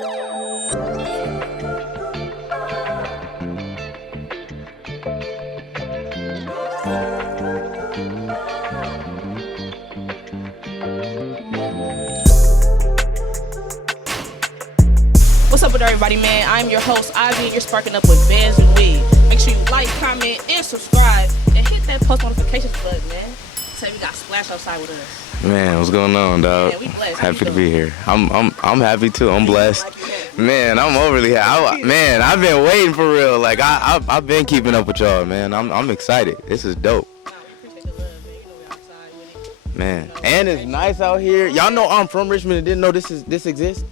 What's up with everybody, man? I'm your host, Ivy, and you're sparking up with VANSNWEED. Make sure you like, comment, and subscribe, and hit that post notifications button, man. Say we got Splash outside with us. Man, what's going on, dog? Man, we blessed. Happy to be here. I'm happy too. I'm blessed. Man, I'm overly happy. Man, I've been waiting for real. Like I've been keeping up with y'all, man. I'm excited. This is dope. Man, and it's nice out here. Y'all know I'm from Richmond and didn't know this exists.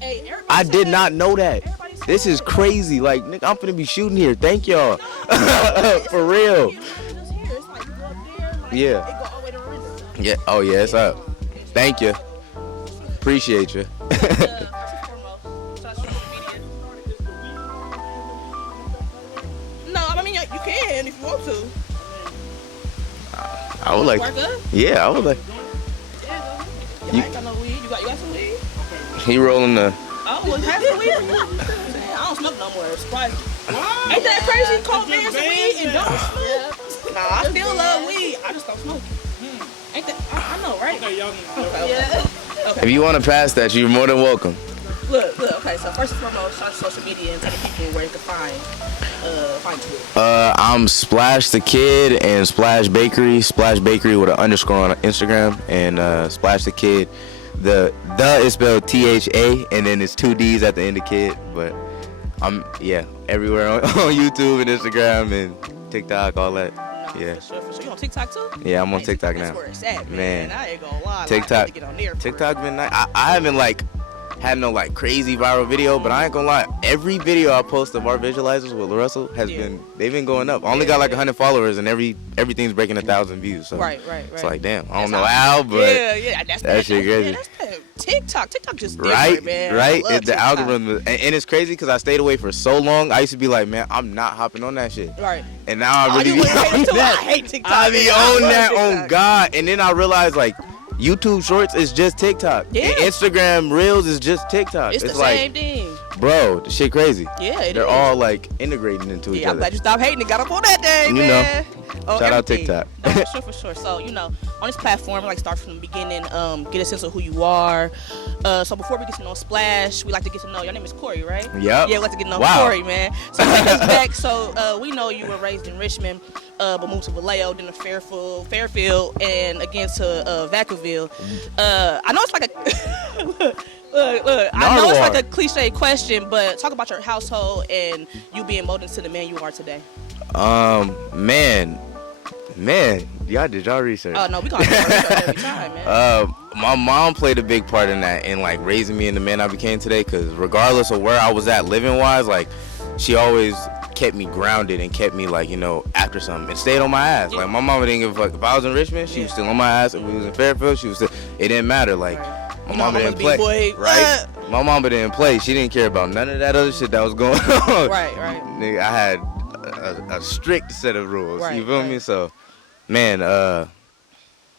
I did not know that. This is crazy. Like, nigga, I'm finna be shooting here. Thank y'all. For real. Yeah. Yeah. Oh yeah, it's up. Thank you. Appreciate you. No, I mean you can if you want to. I would like. Yeah, I would like. You ain't got no weed. You got some weed? He rolling the. Oh, well, have some weed. I don't smoke no more. Surprise. Ain't that crazy? Cold man some weed and don't smoke. Nah, I still love weed. I just don't smoke it. Ain't that? I know, right? Okay. Yeah. Okay. If you want to pass that, you're more than welcome. Look. Okay, so first and foremost, start social media and tell the people where you can find you. I'm SplashThaKidd and Splash Bakery. Splash Bakery with an underscore on Instagram, and SplashThaKidd. The is spelled THA, and then it's 2 D's at the end of kid. But I'm everywhere on YouTube and Instagram and TikTok, all that. Yeah. For sure. You on TikTok too? Yeah, I'm on TikTok now. That's where it's at, man. I ain't gonna lie. TikTok. I get on there TikTok been nice. I haven't had no crazy viral video, but I ain't gonna lie, every video I post of our visualizers with Russell they've been going up. I only got 100 followers and everything's breaking 1,000 views. So right. It's like, damn, I don't know how, but that shit crazy. That's TikTok just right, man. Right. The algorithm, and it's crazy because I stayed away for so long. I used to be like, man, I'm not hopping on that shit. Right. And now I really be on that. I hate TikTok. I be on that, on God. And then I realized YouTube Shorts is just TikTok. Yeah. And Instagram Reels is just TikTok. It's the same thing. Bro, the shit crazy. Yeah, They're all integrating into each other. I'm glad you stopped hating and got up on that thing, you man. Know. Shout out TikTok. No, for sure. So, on this platform, start from the beginning, get a sense of who you are. So before we get to know Splash, we like to get to know, your name is Corey, right? Yep. Yeah, we like to get to know Corey, man. So take us back. So we know you were raised in Richmond, but moved to Vallejo, then to Fairfield, and again to Vacaville. I know it's Look, I know it's a cliche question, but talk about your household and you being molded into the man you are today. Man, did y'all research? Oh no, we gonna do research every time, man. My mom played a big part in that, in raising me in the man I became today. Cause regardless of where I was at living wise, she always kept me grounded and kept me after something and stayed on my ass. My mama didn't give a fuck. If I was in Richmond, she was still on my ass. If we was in Fairfield, she was still. It didn't matter. My mama didn't play. Right? My mama didn't play. She didn't care about none of that other shit that was going on. Right. Nigga, I had a strict set of rules. Right, you feel me? So, man,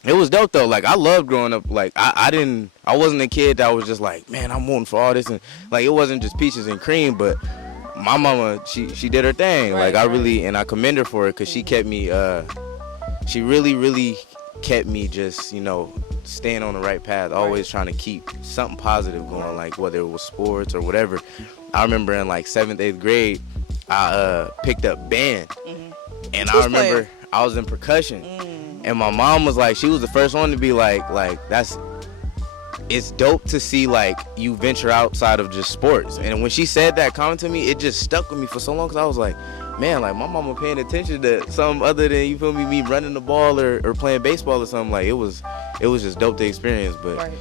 it was dope though. I loved growing up. I wasn't a kid that was just man, I'm wanting for all this, and it wasn't just peaches and cream. But my mama, she did her thing. I really, and I commend her for it, cause she kept me. She really kept me just staying on the right path, always trying to keep something positive going, whether it was sports or whatever. I remember in 7th, 8th grade, I picked up band, and I remember I was in percussion, and my mom was she was the first one to be it's dope to see you venture outside of just sports. And when she said that comment to me, it just stuck with me for so long, because I was man, my mama paying attention to something other than, you feel me running the ball or playing baseball or something. It was just dope to experience. But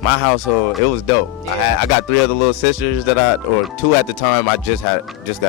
my household, it was dope. Yeah. I got 3 other little sisters or 2 at the time. I just got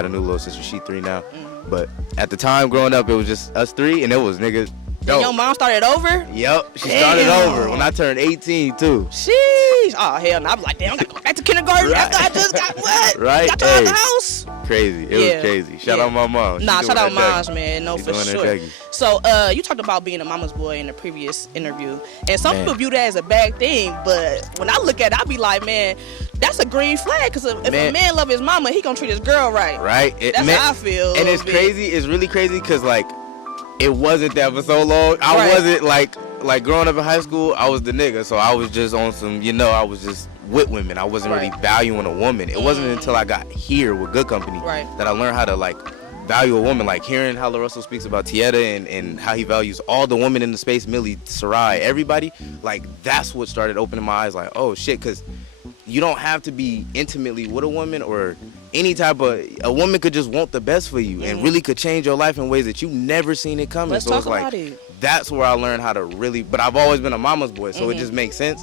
a new little sister. She 3 now. But at the time growing up, it was just us 3, and it was niggas dope. And your mom started over? Yep, she started over when I turned 18 too. Sheesh. Oh hell no, I'm damn, I gotta go back to kindergarten after I just got what? Right. Got you out the house. crazy. It was crazy. Shout out my mom. Nah, shout out moms, man. No, for sure. So, you talked about being a mama's boy in the previous interview, and some people view that as a bad thing. But when I look at it, I be like, man, that's a green flag. Because if a man love his mama, he gonna treat his girl right. Right. That's how I feel. And it's crazy. It's really crazy because like it wasn't that for so long. I wasn't like growing up in high school. I was the nigga, so I was just on some. I was just with women. I wasn't really valuing a woman. It wasn't until I got here with Good Company that I learned how to like value a woman. Like hearing how LaRussell speaks about Tieta and how he values all the women in the space, Millie, Sarai, everybody. Like that's what started opening my eyes. Like, oh shit, because you don't have to be intimately with a woman or any type of. A woman could just want the best for you and really could change your life in ways that you never seen it coming. Let's talk about it. That's where I learned how to really. But I've always been a mama's boy, so it just makes sense.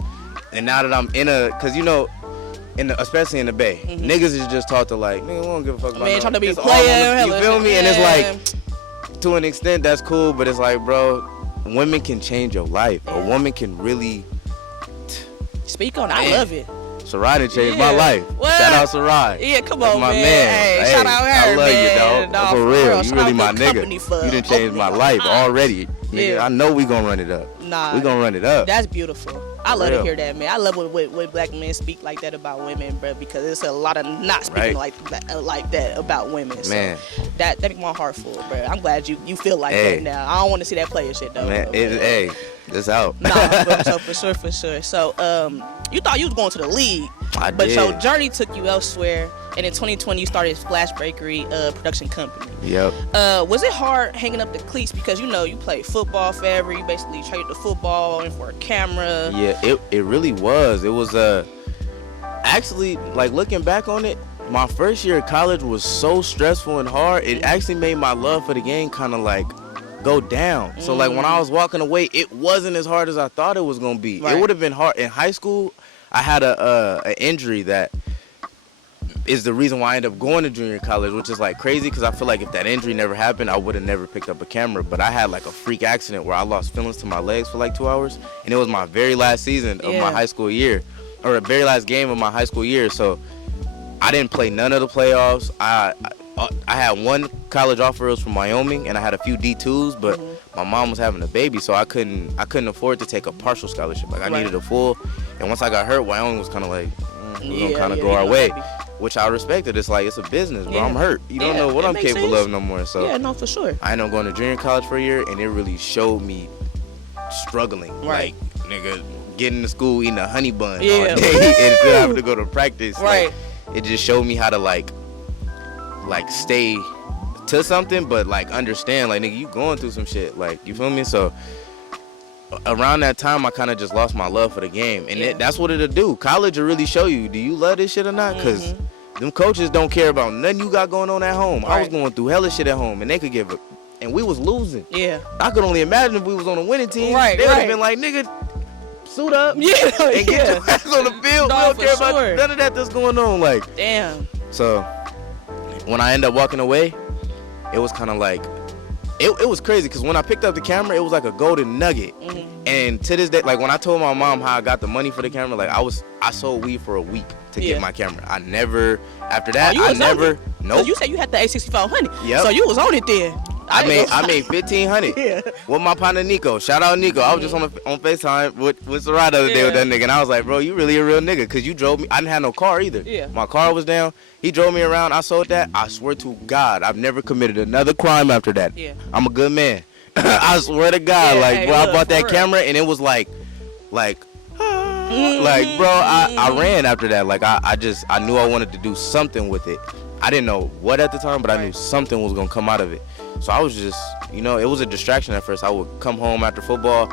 And now that I'm in because especially in the Bay, niggas is just taught to like, nigga, we don't give a fuck about man, trying to be a player. You feel me? And it's like, to an extent, that's cool, but it's like, bro, women can change your life. A woman can really. Speak on. I love it. Sarai done changed my life. Well, shout out Sarai. Yeah, come that's on, my man. Hey, shout out her, I love you, dog. For real. You really my nigga. You done changed my life already. Nigga, I know we gonna run it up. Nah, we gonna run it up. That's beautiful. I love to hear that, man. I love when black men speak like that about women, bro, because there's a lot of not speaking like that about women. So man, that make my heart full, bro. I'm glad you feel like that now. I don't want to see that player shit though. Man, it's out. Nah, so for sure. So you thought you was going to the league, but your journey took you elsewhere. And in 2020, you started Splash Bakery production company. Yep. Was it hard hanging up the cleats because you played football forever? You basically traded the football in for a camera. Yeah, it really was. It was actually, like, looking back on it, my first year of college was so stressful and hard. It actually made my love for the game kind of like go down. So like when I was walking away, it wasn't as hard as I thought it was gonna be. Right. It would have been hard in high school. I had an injury that is the reason why I ended up going to junior college, which is like crazy because I feel like if that injury never happened, I would have never picked up a camera. But I had like a freak accident where I lost feelings to my legs for like 2 hours, and it was my very last season of my high school year, or the very last game of my high school year. So I didn't play none of the playoffs. I had one college offer, it was from Wyoming, and I had a few D2s, but my mom was having a baby, so I couldn't afford to take a partial scholarship. Like I needed a full, and once I got hurt, Wyoming was kind of like, we're gonna kind of go our way. Which I respected. It's like, it's a business, bro. I'm hurt. You don't know what I'm capable of no more. So no, for sure. I ended up going to junior college for a year, and it really showed me struggling. Right. Like, nigga, getting to school, eating a honey bun all day, and still having to go to practice. Right. Like, it just showed me how to like stay to something, but like understand, like, nigga, you going through some shit. Like, you feel me? So around that time, I kind of just lost my love for the game. And that's what it'll do. College will really show you, do you love this shit or not? Because them coaches don't care about nothing you got going on at home. I was going through hella shit at home, and they could give it. And we was losing. Yeah. I could only imagine if we was on a winning team. Right, they would have been like, nigga, suit up. And get your ass on the field. We don't care about none of that that's going on. Like, damn. So when I ended up walking away, it was kind of like, it was crazy because when I picked up the camera, it was like a golden nugget. And to this day, like when I told my mom how I got the money for the camera, like I sold weed for a week to get my camera. I never, after that, nope. You said you had the A6400. Yep. So you was on it then. I made $1,500 with my partner Nico. Shout out Nico. I was just on FaceTime with Sarai the other day with that nigga, and I was like, bro, you really a real nigga, because you drove me. I didn't have no car either. My car was down. He drove me around. I sold that. I swear to God, I've never committed another crime after that. I'm a good man. I swear to God, bro, I bought that camera, and it was like, bro, I ran after that. Like, I knew I wanted to do something with it. I didn't know what at the time, but I knew something was gonna come out of it. So I was just, it was a distraction at first. I would come home after football,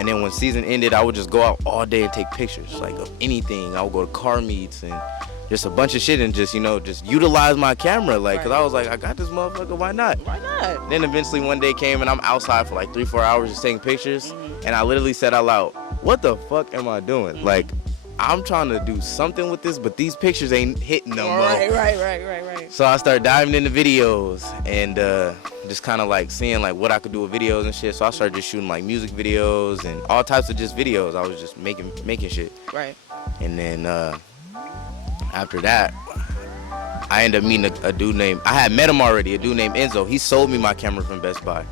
and then when season ended, I would just go out all day and take pictures, like, of anything. I would go to car meets and just a bunch of shit and just, just utilize my camera, like, because I was like, I got this motherfucker, why not? Why not? Then eventually one day came, and I'm outside for like 3-4 hours just taking pictures, and I literally said out loud, what the fuck am I doing? Like, I'm trying to do something with this, but these pictures ain't hitting no more. Right. So I started diving into videos and just kind of like seeing like what I could do with videos and shit. So I started just shooting like music videos and all types of just videos. I was just making shit. Right. And then after that, I ended up meeting a dude named, I had met him already, a dude named Enzo. He sold me my camera from Best Buy.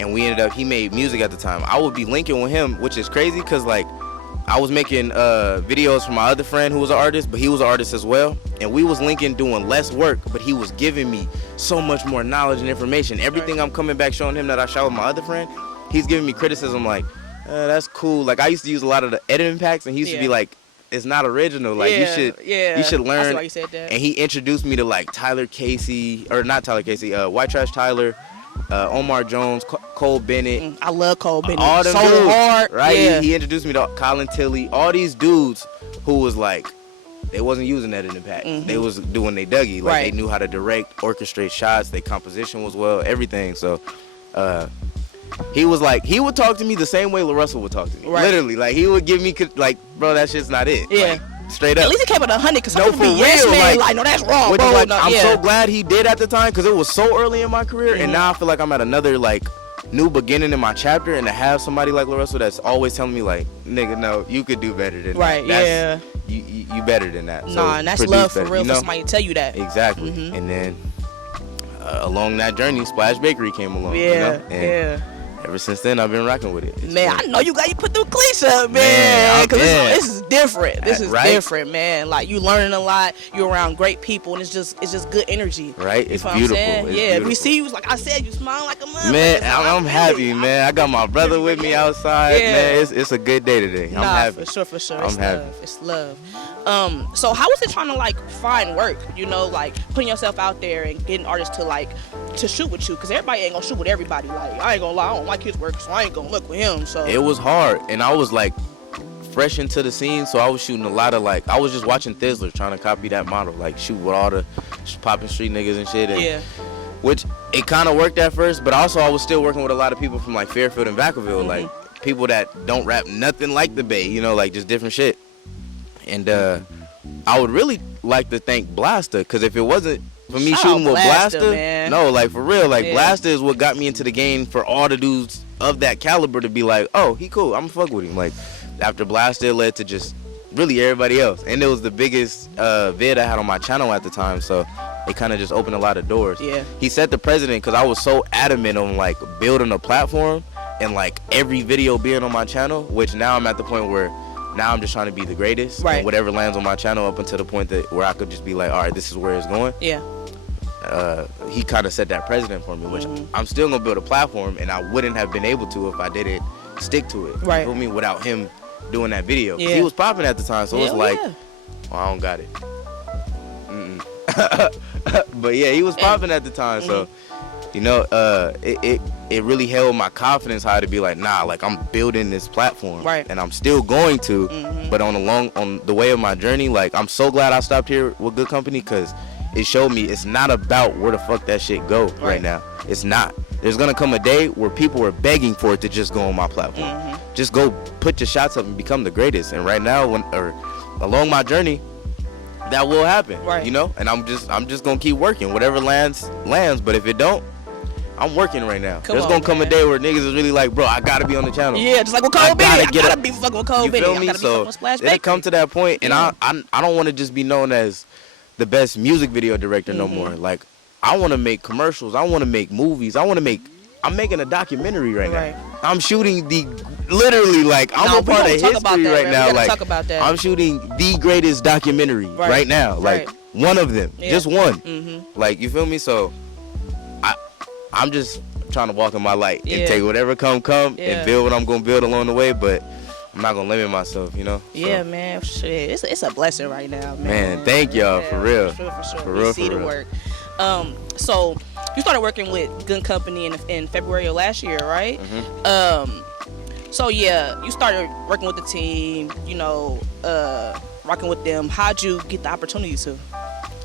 And we ended up, he made music at the time. I would be linking with him, which is crazy because like I was making videos for my other friend who was an artist, but he was an artist as well. And we was linking doing less work, but he was giving me so much more knowledge and information. Everything I'm coming back showing him that I shot with my other friend, he's giving me criticism like, that's cool. Like I used to use a lot of the editing packs and he used to be like, it's not original. Like you should learn. That's why you said that. And he introduced me to like Tyler Casey, or not Tyler Casey, White Trash Tyler, Omar Jones, Cole Bennett. I love Cole Bennett. All them so dudes, hard. right? Yeah. He introduced me to Colin Tilley. All these dudes who was like, they wasn't using that in the pack. They was doing they Dougie. Like they knew how to direct, orchestrate shots. Their composition was well, everything. So he was like, he would talk to me the same way LaRussell would talk to me. Right. Literally, like he would give me like, bro, that shit's not it. Yeah. Like, straight up. At least it came with 100 because some No, people for be yes real, man, like, no, that's wrong, which bro. is like, No, I'm so glad he did at the time because it was so early in my career, and now I feel like I'm at another like new beginning in my chapter, and to have somebody like LaRussell that's always telling me like, nigga, no, you could do better than that. Right, yeah. You better than that. Nah, and that's love for real, for somebody to tell you that. Exactly. And then along that journey, Splash Bakery came along. Yeah, you know? And yeah. ever since then, I've been rocking with it. It's man, great. I know you put them cleats up, man. Because this is different. This is different, man. Like, you learning a lot. You're around great people, and it's just good energy. Right? You It's know beautiful. What I'm saying? It's Yeah, beautiful. we see you, like I said, you smile like a mother. Man, I'm happy, man. I got my brother with me outside. Yeah. Man, it's a good day today. I'm happy. For sure. I'm It's happy. love. It's love. So how was it trying to like find work? You know, like putting yourself out there and getting artists to shoot with you, because everybody ain't gonna shoot with everybody. Like, I ain't gonna lie, I don't like his work, so I ain't gonna look with him. So It was hard, and I was like fresh into the scene, so I was shooting a lot of like, I was just watching Thizzler trying to copy that model, like shoot with all the popping street niggas and shit. And, which it kind of worked at first, but also I was still working with a lot of people from like Fairfield and Vacaville, like people that don't rap nothing like the Bay, you know, like just different shit. And I would really like to thank Blaster, because if it wasn't for me shooting with Blaster, no, like for real, like Blaster is what got me into the game for all the dudes of that caliber to be like, oh, he cool, I'm gonna fuck with him. Like after Blaster, it led to just really everybody else, and it was the biggest vid I had on my channel at the time, so it kind of just opened a lot of doors. Yeah, he set the precedent because I was so adamant on like building a platform and like every video being on my channel, which now I'm at the point where now I'm just trying to be the greatest, and whatever lands on my channel up until the point that where I could just be like, all right, this is where it's going. Yeah. He kind of set that precedent for me, which I'm still gonna build a platform, and I wouldn't have been able to if I didn't stick to it. Right. For me, without him doing that video, he was popping at the time, so it's like, well, I don't got it. But yeah, he was popping at the time, so you know, it really held my confidence high to be like, nah, like I'm building this platform, and I'm still going to, but on the way of my journey, like I'm so glad I stopped here with Good Company, because it showed me it's not about where the fuck that shit go right now. It's not. There's gonna come a day where people are begging for it to just go on my platform. Just go put your shots up and become the greatest. And right now, along my journey, that will happen. You know, and I'm just gonna keep working. Whatever lands. But if it don't, I'm working right now. There's gonna come a day where niggas is really like, bro, I gotta be on the channel. Yeah, just like with Cole Bennett. I gotta be fucking with Cole Bennett. You feel me? So it'll come to that point, and I don't want to just be known as the best music video director no more. Like, I want to make commercials. I want to make movies. I'm making a documentary right now. I'm shooting literally, like, I'm a part of history right now. Like, I'm shooting the greatest documentary right now. Like, one of them, just one. Like, you feel me? So I'm just trying to walk in my light and take whatever come and build what I'm gonna build along the way, but I'm not gonna limit myself, you know. Yeah, man, shit, it's a blessing right now, man. Man, thank y'all, for real. For sure. For real, we see the work. So you started working with Good Company in February of last year, right? So yeah, you started working with the team, you know, rocking with them. How'd you get the opportunity to?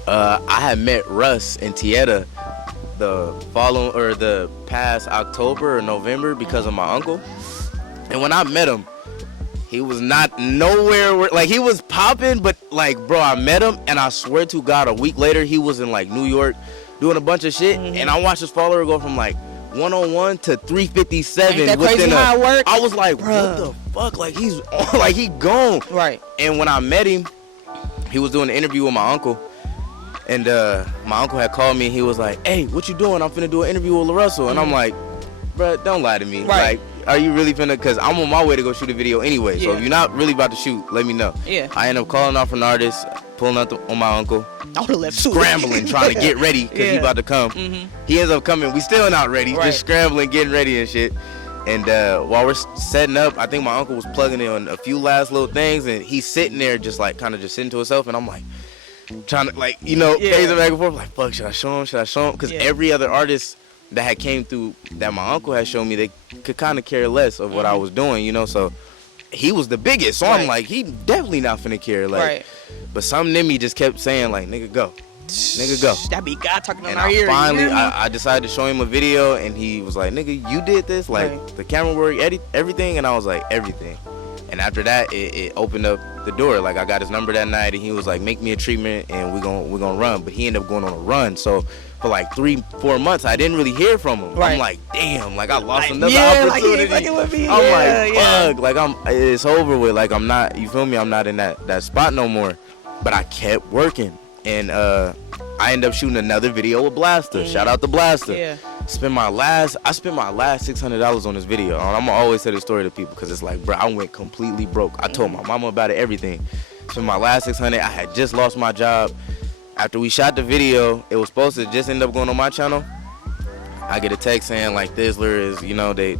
I had met Russ and Tieta the past October or November because of my uncle, and when I met him, he was not nowhere like he was popping, but like, bro, I met him, and I swear to God, a week later he was in like New York doing a bunch of shit, and I watched his follower go from like 101 to 357. Ain't that crazy how it worked? I was like, what the fuck? Like, he's on, like, he gone. Right. And when I met him, he was doing an interview with my uncle, And my uncle had called me and he was like, hey, what you doing? I'm finna do an interview with LaRussell. And I'm like, bruh, don't lie to me. Right. Like, are you really finna? Because I'm on my way to go shoot a video anyway. So Yeah. if you're not really about to shoot, let me know. Yeah. I end up calling off an artist, pulling up on my uncle, I would have left too. scrambling, trying to get ready because he about to come. He ends up coming. We still not ready. Right. Just scrambling, getting ready and shit. And while we're setting up, I think my uncle was plugging in a few last little things, and he's sitting there just like kind of just sitting to himself. And I'm like, trying to like, pacing back and forth, like, fuck, should I show him? Should I show him? Because every other artist that had came through that my uncle had shown me, they could kind of care less of what I was doing, so he was the biggest. So I'm like, he definitely not finna care. Like, but something in me just kept saying, like, nigga, go. Nigga, go. That be God talking in our And ear. finally, I decided to show him a video, and he was like, nigga, you did this? Like, the camera work, everything? And I was like, everything. And after that, it opened up the door. Like, I got his number that night, and he was like, make me a treatment, and we're gonna run. But he ended up going on a run. So for like 3-4 months, I didn't really hear from him. I'm like, damn, like I lost another opportunity. I'm like, fuck, like it's over with. Like I'm not, you feel me? I'm not in that spot no more. But I kept working, and I ended up shooting another video with Blaster. Shout out to Blaster. Yeah. I spent my last $600 on this video. And I'm gonna always tell this story to people because it's like, bro, I went completely broke. I told my mama about it, everything. Spent my last $600. I had just lost my job. After we shot the video, it was supposed to just end up going on my channel. I get a text saying like Thizzler is,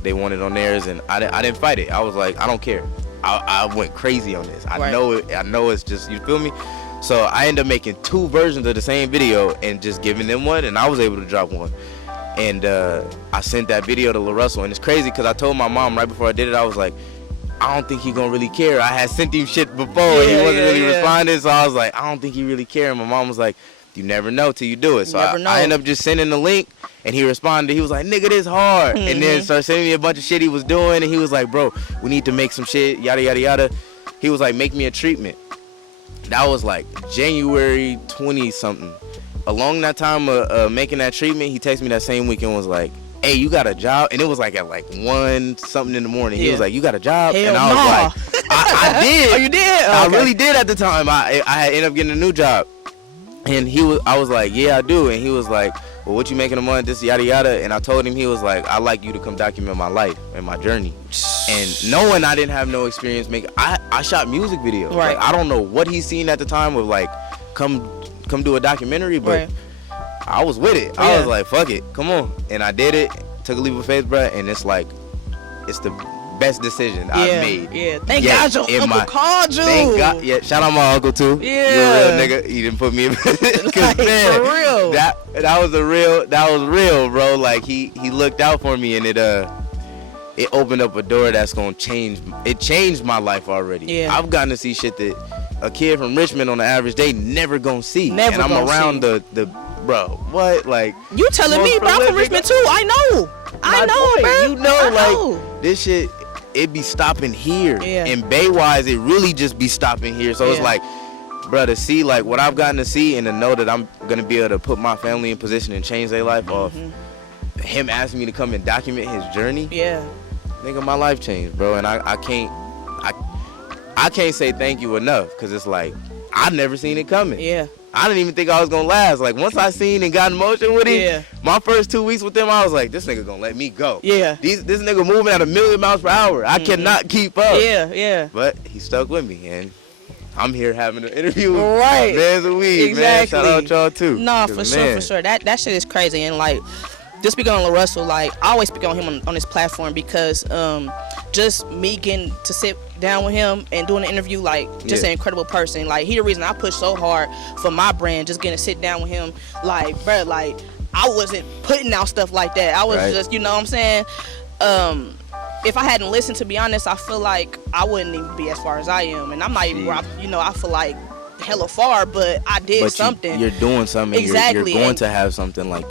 they want it on theirs, and I didn't fight it. I was like, I don't care. I went crazy on this. I know it. I know it's just, you feel me? So I ended up making 2 versions of the same video and just giving them one, and I was able to drop one. And I sent that video to LaRussell, and it's crazy because I told my mom right before I did it, I was like, I don't think he gonna really care. I had sent him shit before, and he wasn't really responding, so I was like, I don't think he really care. And my mom was like, you never know till you do it. So I ended up just sending the link, and he responded. He was like, nigga, this hard. And then started sending me a bunch of shit he was doing, and he was like, bro, we need to make some shit, yada, yada, yada. He was like, make me a treatment. That was like January 20-something. Along that time of making that treatment, he texted me that same weekend and was like, hey, you got a job? And it was like at like 1-something in the morning. He was like, you got a job? Hell and I was like, I did. Oh, you did? Okay. I really did at the time. I had ended up getting a new job. And I was like, yeah, I do. And he was like, well, what you making a month, this, yada, yada. And I told him, he was like, I like you to come document my life and my journey. And knowing I didn't have no experience making, I shot music videos. Right. Like, I don't know what he's seen at the time of like, come do a documentary, but I was with it. I was like, fuck it, come on. And I did it, took a leap of faith, bro, and it's like, it's the best decision I've made. Yeah, thank God your uncle called you. Thank God. Yeah, shout out my uncle too. Yeah. You're a real nigga. He didn't put me in. Cause like, man, for real. That was real, bro. Like he looked out for me, and it opened up a door that's gonna change. It changed my life already. Yeah. I've gotten to see shit that a kid from Richmond on the average day never gonna see. Never and I'm around see. the bro. What, like you telling me, bro? I'm from Richmond too. I know, bro. You know, like this shit. It be stopping here. Yeah. And Baywise, it really just be stopping here. So it's like, bro, to see like what I've gotten to see and to know that I'm gonna be able to put my family in position and change their life off him asking me to come and document his journey. Yeah. Nigga, my life changed, bro, and I can't say thank you enough, because it's like I never seen it coming. Yeah. I didn't even think I was gonna last. Like once I seen and got in motion with it, my first 2 weeks with him, I was like, this nigga gonna let me go. Yeah. This nigga moving at 1,000,000 miles per hour. I cannot keep up. Yeah. But he stuck with me, and I'm here having an interview with Exactly. VANSNWEED, man. Shout out y'all too. Nah, for sure. That shit is crazy, and like, just speaking on LaRussell, like I always speak on him on this platform because just me getting to sit down with him and doing an interview, like just an incredible person. Like he the reason I push so hard for my brand, just getting to sit down with him. Like, bro, like I wasn't putting out stuff like that. I was just, you know what I'm saying? If I hadn't listened, to be honest, I feel like I wouldn't even be as far as I am, and I'm not even where I feel like hella far, but I did something. You're doing something. Exactly. You're going to have something, like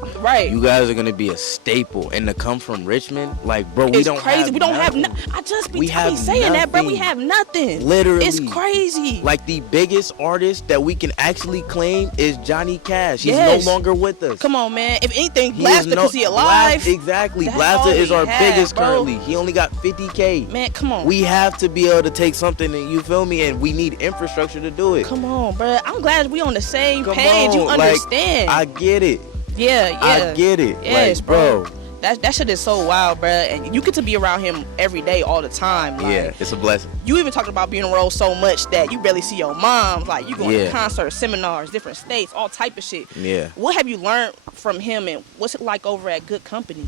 you guys are gonna be a staple, and to come from Richmond, like bro, we don't crazy. Have we don't nothing. have. I just be saying that, bro. We have nothing. Literally, it's crazy. Like the biggest artist that we can actually claim is Johnny Cash. He's no longer with us. Come on, man. If anything, Blaster, because he alive. Exactly. Blaster is our biggest bro. currently. He only got 50K. Man, come on. We have to be able to take something, and you feel me, and we need infrastructure to do it. Come on. on, bro. I'm glad we on the same Come page. on, You understand? I get it. Yeah. I get it. Yes, like, bro. That shit is so wild, bro. And you get to be around him every day, all the time. Like, yeah, it's a blessing. You even talked about being around so much that you barely see your mom. Like, you going to concerts, seminars, different states, all type of shit. Yeah. What have you learned from him, and what's it like over at Good Company?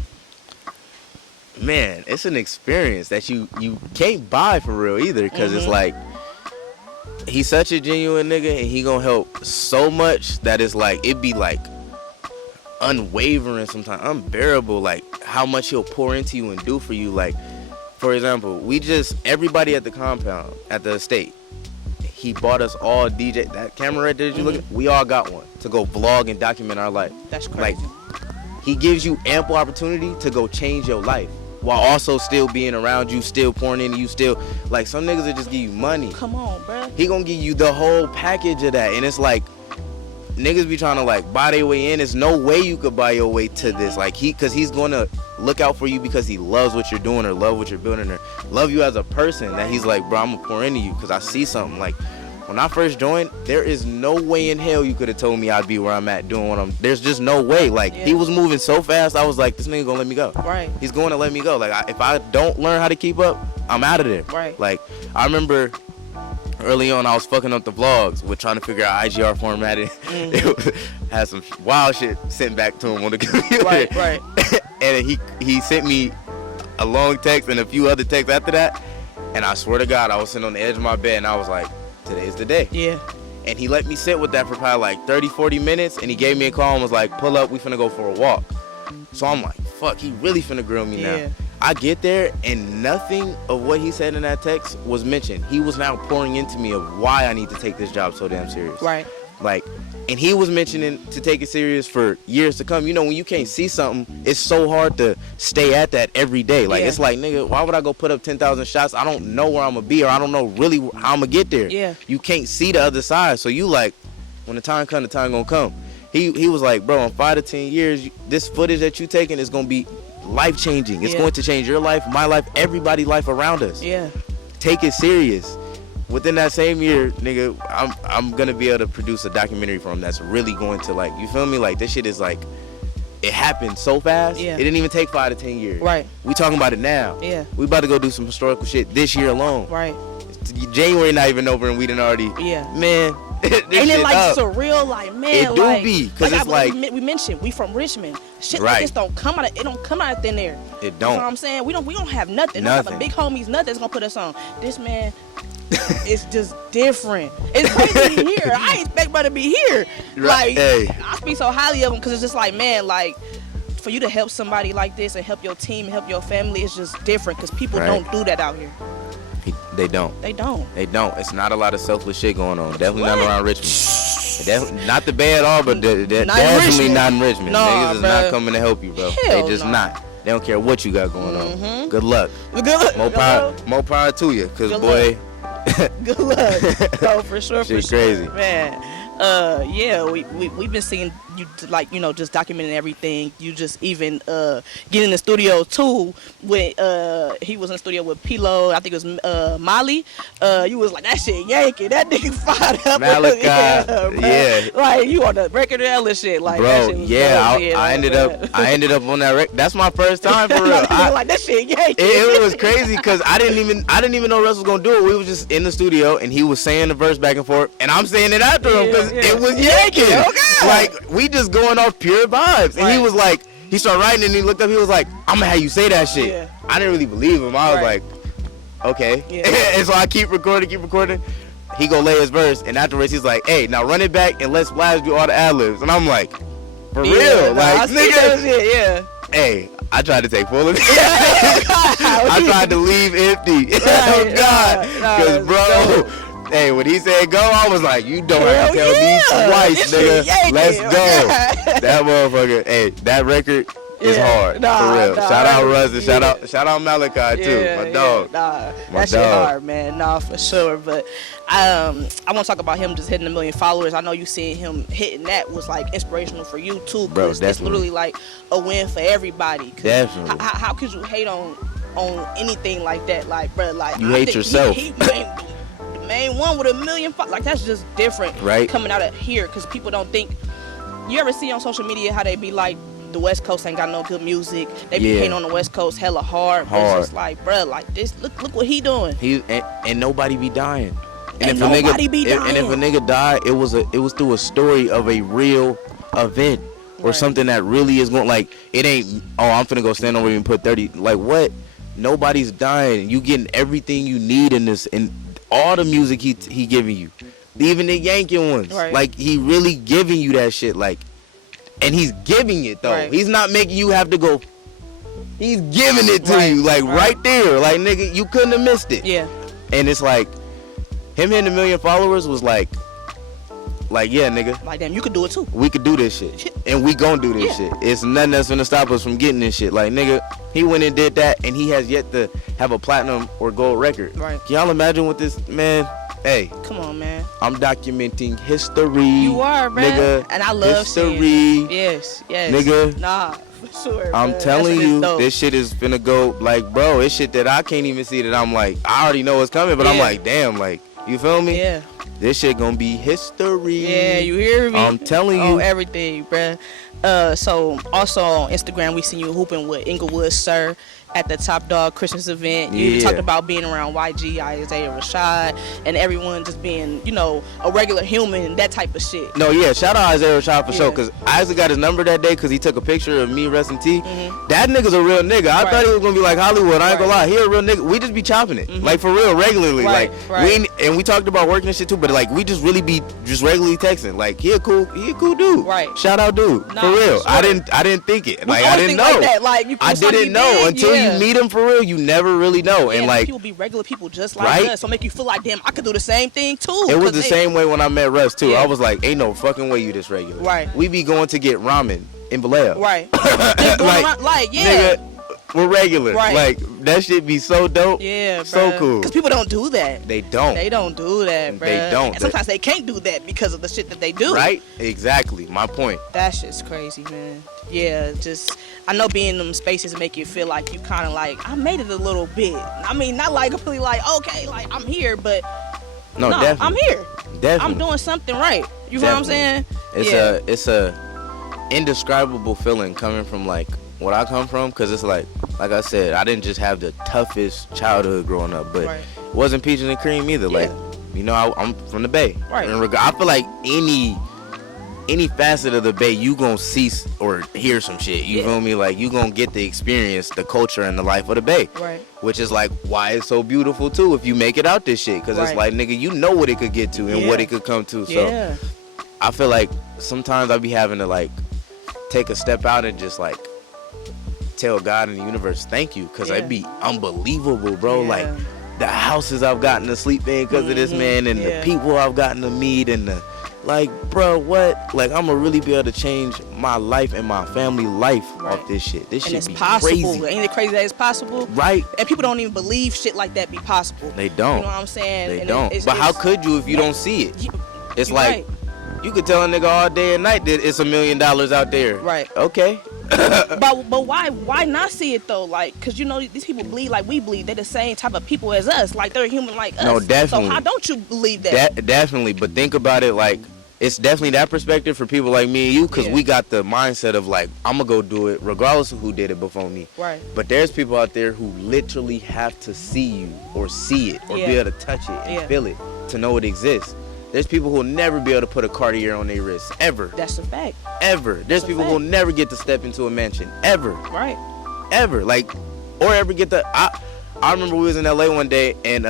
Man, it's an experience that you can't buy for real either, because it's like, he's such a genuine nigga, and he gonna help so much that it's like, it be like unwavering sometimes, unbearable, like how much he'll pour into you and do for you. Like, for example, everybody at the compound, at the estate, he bought us all DJ, that camera right there that you look at, we all got one to go vlog and document our life. That's crazy. Like, he gives you ample opportunity to go change your life while also still being around you, still pouring into you, still, like, some niggas will just give you money. Come on, bro. He gonna give you the whole package of that, and it's like, niggas be trying to like buy their way in. There's no way you could buy your way to this. Like, cause he's gonna look out for you because he loves what you're doing, or love what you're building, or love you as a person. That he's like, bro, I'm gonna pour into you because I see something. Like, when I first joined, there is no way in hell you could have told me I'd be where I'm at doing what I'm. There's just no way. Like, he was moving so fast, I was like, this nigga gonna let me go. Right. He's going to let me go. Like, if I don't learn how to keep up, I'm out of there. Right. Like, I remember early on, I was fucking up the vlogs with trying to figure out IGR formatting. Had some wild shit sent back to him on the computer. Right. And he sent me a long text and a few other texts after that. And I swear to God, I was sitting on the edge of my bed and I was like, today's the day. Yeah. And he let me sit with that for probably like 30, 40 minutes. And he gave me a call and was like, pull up, we finna go for a walk. So I'm like, fuck, he really finna grill me now. I get there and nothing of what he said in that text was mentioned. He was now pouring into me of why I need to take this job so damn serious. Right. Like, and he was mentioning to take it serious for years to come. You know, when you can't see something, it's so hard to stay at that every day. Like, it's like, nigga, why would I go put up 10,000 shots? I don't know where I'm gonna be, or I don't know really how I'm gonna get there. Yeah. You can't see the other side. So you like, when the time comes, the time gonna come. He was like, bro, in 5 to 10 years, this footage that you taking is gonna be life-changing. It's going to change your life, my life, everybody's life around us. Yeah. Take it serious. Within that same year, nigga, I'm gonna be able to produce a documentary for him that's really going to, like, you feel me? Like, this shit is like, it happened so fast. Yeah. It didn't even take 5 to 10 years. Right. We talking about it now. Yeah. We about to go do some historical shit this year alone. Right. January not even over and we done already. Yeah. Man. Ain't it like surreal? Like, man, it do like, be, cause it's like we mentioned we from Richmond. Shit like this don't come out of, it don't come out of thin air. It don't. You know what I'm saying? We don't have nothing. We don't have a big homies, nothing that's gonna put us on. This man, it's just different. It's crazy to be here. I ain't expect brother to be here. Like, I speak so highly of him because it's just like, man, like, for you to help somebody like this and help your team, and help your family, it's just different because people don't do that out here. They don't. It's not a lot of selfless shit going on. Definitely not around Richmond. Not the bad at all, but definitely not in Richmond. Niggas is not coming to help you, bro. They just not. They don't care what you got going on. Good luck. More power to you, cause boy. Good luck. No, for sure. Shit crazy, man. Yeah, we've been seeing you, like, you know, just documenting everything. You just even get in the studio too with he was in the studio with Pilo, I think it was Molly. You was like, that shit Yankee, that nigga fired up. Malachi, yeah. Like, you on the record of that shit, like, bro, that shit was I ended up on that record. That's my first time for real. Like, that shit Yankee. It was crazy because I didn't even know Russ was gonna do it. We was just in the studio and he was saying the verse back and forth, and I'm saying it after him because it was Yankee. Okay. Like, we just going off pure vibes. And he was like, he started writing and he looked up, he was like, I'm gonna have you say that shit. Yeah. I didn't really believe him. I was like, okay. Yeah. And so I keep recording. He go lay his verse, and afterwards he's like, hey, now run it back and let Splash do all the ad-libs. And I'm like, for real? Like, nigga, hey, I tried to take full of it. I tried to leave empty. Oh, God. Because, bro, hey, when he said go, I was like, you don't have to tell me twice, nigga. Let's go. That motherfucker, hey, that record is hard, for real. Shout out Russ and shout out Malachi, too, my dog. That shit hard, man. Nah, for sure. But I want to talk about him just hitting 1 million followers. I know you seeing him hitting that was, like, inspirational for you, too. Bro, it's literally, like, a win for everybody. Definitely. How could you hate on anything like that? Like, bro, like, you hate yourself. main one with 1 million like that's just different right coming out of here because people don't think. You ever see on social media how they be like the West Coast ain't got no good music, they be hating on the West Coast hella hard. But it's just like, bruh, like this, look what he doing. And nobody be dying. And if nobody be dying. And if a nigga died, it was through a story of a real event or something that really is going, like, it ain't, oh, I'm finna go stand over here and put 30, like, what? Nobody's dying. You getting everything you need in this, and all the music he giving you, even the Yankee ones, like, he really giving you that shit, like, and he's giving it though. He's not making you have to go. He's giving it to you, like, right there, like, nigga, you couldn't have missed it. Yeah. And it's like, him hitting 1 million followers was like, yeah, nigga. Like, damn, you could do it too. We could do this shit. And we gon' do this shit. It's nothing that's gonna stop us from getting this shit. Like, nigga, he went and did that, and he has yet to have a platinum or gold record. Right. Can y'all imagine what this, man? Hey. Come on, man. I'm documenting history. You are, man. Nigga, and I love history. Seeing yes. Nigga. Nah, for sure. I'm telling you, this shit is finna go, like, bro, it's shit that I can't even see that I'm like, I already know it's coming, but I'm like, damn, like, you feel me? Yeah. This shit gonna be history. Yeah, you hear me? I'm telling you. Oh, everything, bruh. So, also on Instagram, we seen you hooping with Inglewood Sir at the Top Dog Christmas event. You talked about being around YG, Isaiah Rashad, and everyone just being, you know, a regular human, that type of shit. No, yeah, shout out Isaiah Rashad for sure, because I actually got his number that day because he took a picture of me, Rest in T. That nigga's a real nigga. I thought he was going to be like Hollywood. I ain't going to lie. He a real nigga. We just be chopping it, like, for real, regularly. We talked about working and shit too, but, like, we just really be just regularly texting. Like, he a cool dude. Right. Shout out dude. Nah, for real. Sure. I didn't think it. Like, I didn't know. Like that. Like, you I didn't know until you meet him for real. You never really know. Yeah, and like, people be regular people just like us, so make you feel like, damn, I could do the same thing too. It was the same way when I met Russ too. Yeah. I was like, ain't no fucking way you this regular. Right. We be going to get ramen in Vallejo. Right. Just going around, like, yeah. Nigga, we're regular. Right. Like, that shit be so dope. Yeah, so bruh. cool. Because people don't do that. They don't. They don't do that, bro. They don't. And sometimes they can't do that because of the shit that they do. Right? Exactly. My point. That shit's crazy, man. Yeah, just, I know being in them spaces make you feel like you kind of like, I made it a little bit. I mean, not like completely like, okay, like, I'm here, but no, definitely. I'm here. Definitely. I'm doing something right. You know what I'm saying? It's a indescribable feeling coming from, like, what I come from, because it's like I said, I didn't just have the toughest childhood growing up, but it wasn't peaches and cream either. Like, you know, I'm from the Bay. Right. I feel like any facet of the Bay, you gonna see or hear some shit. You feel me? Like, you gonna get the experience, the culture, and the life of the Bay. Right. Which is like why it's so beautiful too. If you make it out this shit, because it's like, nigga, you know what it could get to and what it could come to. So I feel like sometimes I be having to, like, take a step out and just, like, tell God and the universe thank you, because it'd be unbelievable, bro. Like, the houses I've gotten to sleep in because of this man, and the people I've gotten to meet, and the, like, bro, what? Like, I'm gonna really be able to change my life and my family life off this shit. This shit be possible. Crazy. Ain't it crazy that it's possible? Right. And people don't even believe shit like that be possible. They don't. You know what I'm saying? They and don't. But how could you if you don't see it? It's like, you could tell a nigga all day and night that it's $1 million out there. Right. Okay. but why not see it though? Like, because, you know, these people bleed like we bleed. They're the same type of people as us. Like, they're human like us. No, definitely. So how don't you believe that? Definitely. But think about it, like, it's definitely that perspective for people like me and you, because we got the mindset of, like, I'm gonna go do it regardless of who did it before me. Right. But there's people out there who literally have to see you or see it or be able to touch it and feel it to know it exists. There's people who will never be able to put a Cartier on their wrist, ever. That's a fact. Ever. There's people who will never get to step into a mansion, ever. Right. Ever. Like, or ever get the, I remember we was in LA one day, and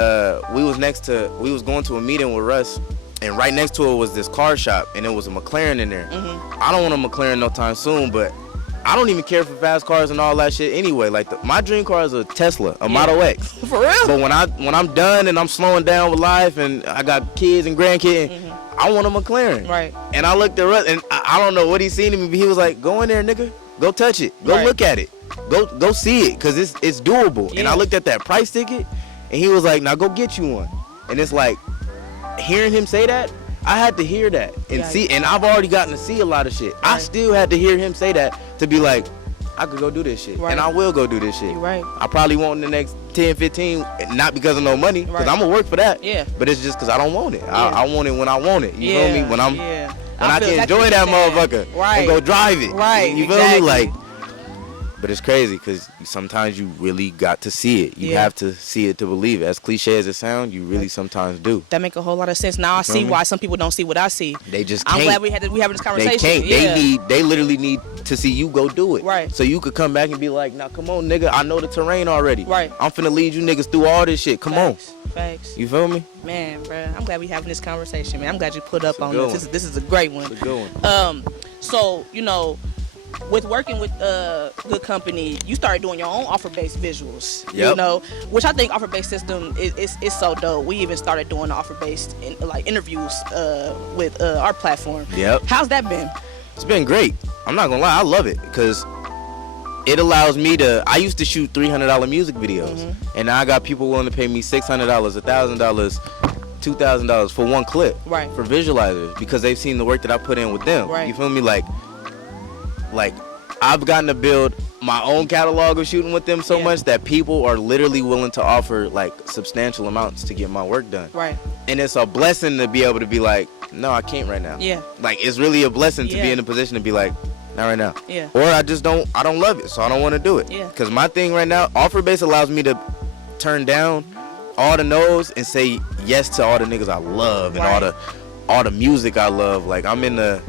we was going to a meeting with Russ, and right next to it was this car shop, and it was a McLaren in there. I don't want a McLaren no time soon, but I don't even care for fast cars and all that shit anyway. Like, my dream car is a Tesla, a Model X. For real? But when I'm done and I'm slowing down with life and I got kids and grandkids, I want a McLaren. Right. And I looked at Russ, and I don't know what he seen in me, but he was like, go in there, nigga. Go touch it. Go look at it. Go see it, because it's doable. And I looked at that price ticket, and he was like, now go get you one. And it's like, hearing him say that, I had to hear that and see, and I've already gotten to see a lot of shit. I still had to hear him say that to be like, I could go do this shit. Right. And I will go do this shit. You're right. I probably won't in the next 10, 15, not because of no money, because I'm going to work for that. Yeah. But it's just because I don't want it. I want it when I want it. You feel me? When I can exactly enjoy that motherfucker and go drive it. Right. You feel me? Like, but it's crazy because sometimes you really got to see it. You have to see it to believe it. As cliche as it sounds, you really sometimes do. That make a whole lot of sense. Now I see why some people don't see what I see. They just can't. I'm glad we having this conversation. They can't. They literally need to see you go do it. Right. So you could come back and be like, now come on, nigga. I know the terrain already. Right. I'm finna lead you niggas through all this shit. Come on. Facts. You feel me? Man, bro, I'm glad we having this conversation, man. I'm glad you put up on this. This is a great one. It's a good one. So, you know, with working with good company, you started doing your own offer-based visuals. Yep. You know, which I think offer-based system is so dope. We even started doing offer-based interviews with our platform. Yep. How's that been? It's been great. I'm not gonna lie, I love it because it allows me to. I used to shoot $300 music videos, and now I got people willing to pay me $600, $1,000, $2,000 for one clip, right? For visualizers because they've seen the work that I put in with them. Right. You feel me? Like I've gotten to build my own catalog of shooting with them so much that people are literally willing to offer like substantial amounts to get my work done. Right. And it's a blessing to be able to be like, no, I can't right now. Yeah. Like it's really a blessing to be in a position to be like, not right now. Yeah. Or I don't love it, so I don't want to do it. Yeah. Because my thing right now, offer base allows me to turn down all the no's and say yes to all the niggas I love and all the music I love. Like I'm in a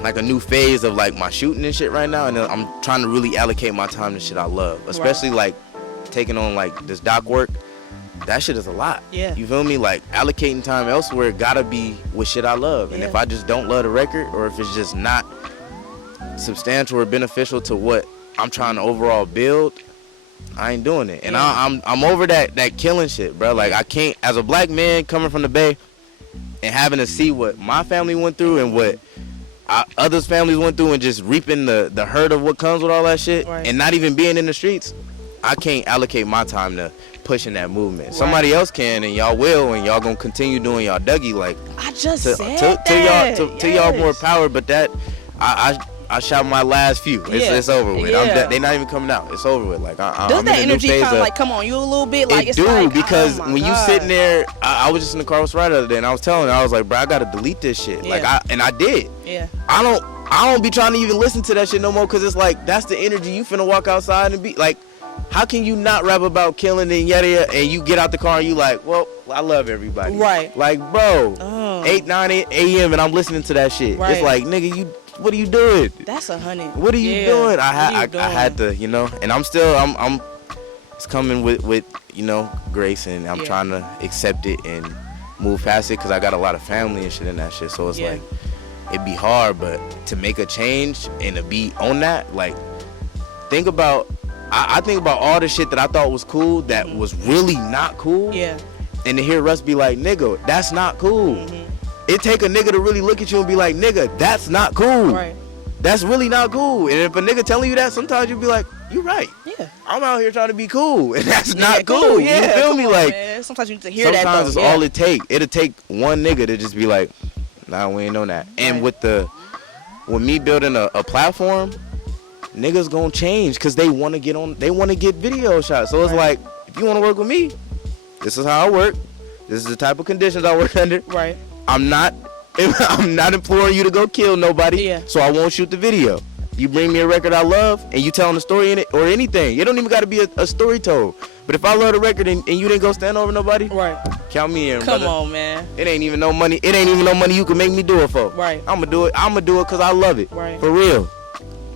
like a new phase of like my shooting and shit right now, and I'm trying to really allocate my time to shit I love, especially like taking on like this doc work. That shit is a lot. Yeah. You feel me? Like allocating time elsewhere gotta be with shit I love. And if I just don't love the record, or if it's just not substantial or beneficial to what I'm trying to overall build, I ain't doing it. And I'm over that killing shit, bro. Like I can't, as a black man coming from the Bay and having to see what my family went through and what others' families went through and just reaping the hurt of what comes with all that shit, and not even being in the streets, I can't allocate my time to pushing that movement. Somebody else can, and y'all will, and y'all gonna continue doing y'all Dougie. Like I just to y'all more power. But that I shot my last few. It's over with. They not even coming out. It's over with. Like does that energy kind of like come on you a little bit? Like it it's do like, because oh when you sitting there, I was just in the car with Ryder the other day, and I was telling her, I was like, bro, I gotta delete this shit. Like I did. Yeah. I don't be trying to even listen to that shit no more, because it's like that's the energy you finna walk outside and be like, how can you not rap about killing and yada, and you get out the car and you like, well, I love everybody. Right. Like, bro, 8, 9 a.m. and I'm listening to that shit. Right. It's like, nigga, what are you doing? That's 100. What are you doing? I had to, you know, and I'm it's coming with you know, grace, and I'm trying to accept it and move past it, because I got a lot of family and shit in that shit. So it's like, it'd be hard, but to make a change and to be on that, like, think about, I think about all the shit that I thought was cool that was really not cool. Yeah. And to hear Russ be like, nigga, that's not cool. It take a nigga to really look at you and be like, nigga, that's not cool. Right. That's really not cool. And if a nigga telling you that, sometimes you be like, you right. Yeah. I'm out here trying to be cool, and that's not cool. Yeah. You feel me? Like, man. Sometimes you need to hear that. Sometimes it's all it take. It'll take one nigga to just be like, nah, we ain't on that. And with me building a platform, niggas gonna change because they want to get video shots. So it's like, if you want to work with me, this is how I work. This is the type of conditions I work under. Right. I'm not imploring you to go kill nobody. So I won't shoot the video. You bring me a record I love and you telling a story in it or anything. It don't even got to be a story told. But if I love the record and you didn't go stand over nobody, count me in, brother. Come on, man. It ain't even no money. It ain't even no money you can make me do it for. Right. I'ma do it because I love it. Right. For real.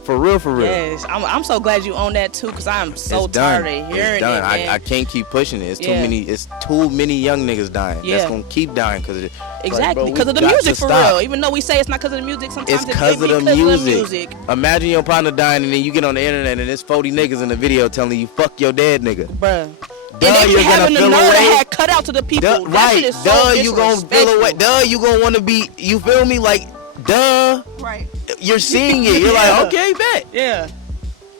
For real. Yes, I'm so glad you own that too, because I'm so tired of hearing it. Man. I can't keep pushing it. It's too many young niggas dying. That's gonna keep dying because of it. Exactly, because of the music, for real. Even though we say it's not because of the music, sometimes it's because of the music. Imagine your partner dying and then you get on the internet and there's 40 niggas in the video telling you fuck your dead nigga. Bruh. And they be having the nerve to have cut out to the people. That shit is so you gonna feel away. You gonna want to be. You feel me? Like, right. You're seeing it. You're like, okay, bet. Yeah.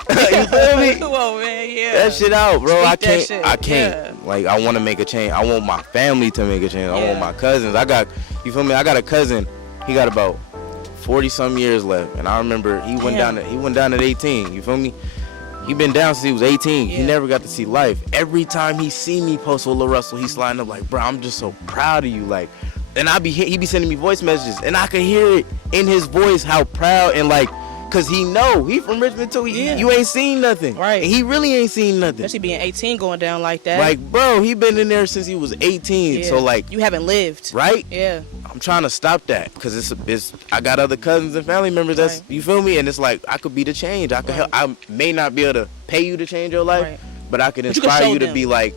You feel me? Come on, man. Yeah. That shit out, bro. I can't. Yeah. Like, I want to make a change. I want my family to make a change. I want my cousins. You feel me? I got a cousin. He got about 40 some years left, and I remember he went down at 18. You feel me? He been down since he was 18. He never got to see life. Every time he see me post with Lil Russell, he's sliding up like, bro, I'm just so proud of you. Like, and he be sending me voice messages, and I could hear it in his voice how proud and like, cause he from Richmond too. You ain't seen nothing, right? And he really ain't seen nothing. Especially being 18, going down like that. Like, bro, he been in there since he was 18. Yeah. So like, you haven't lived, right? Yeah. I'm trying to stop that, cause it's I got other cousins and family members that's you feel me, and it's like I could be the change. I could help. I may not be able to pay you to change your life, but I could inspire you to be like,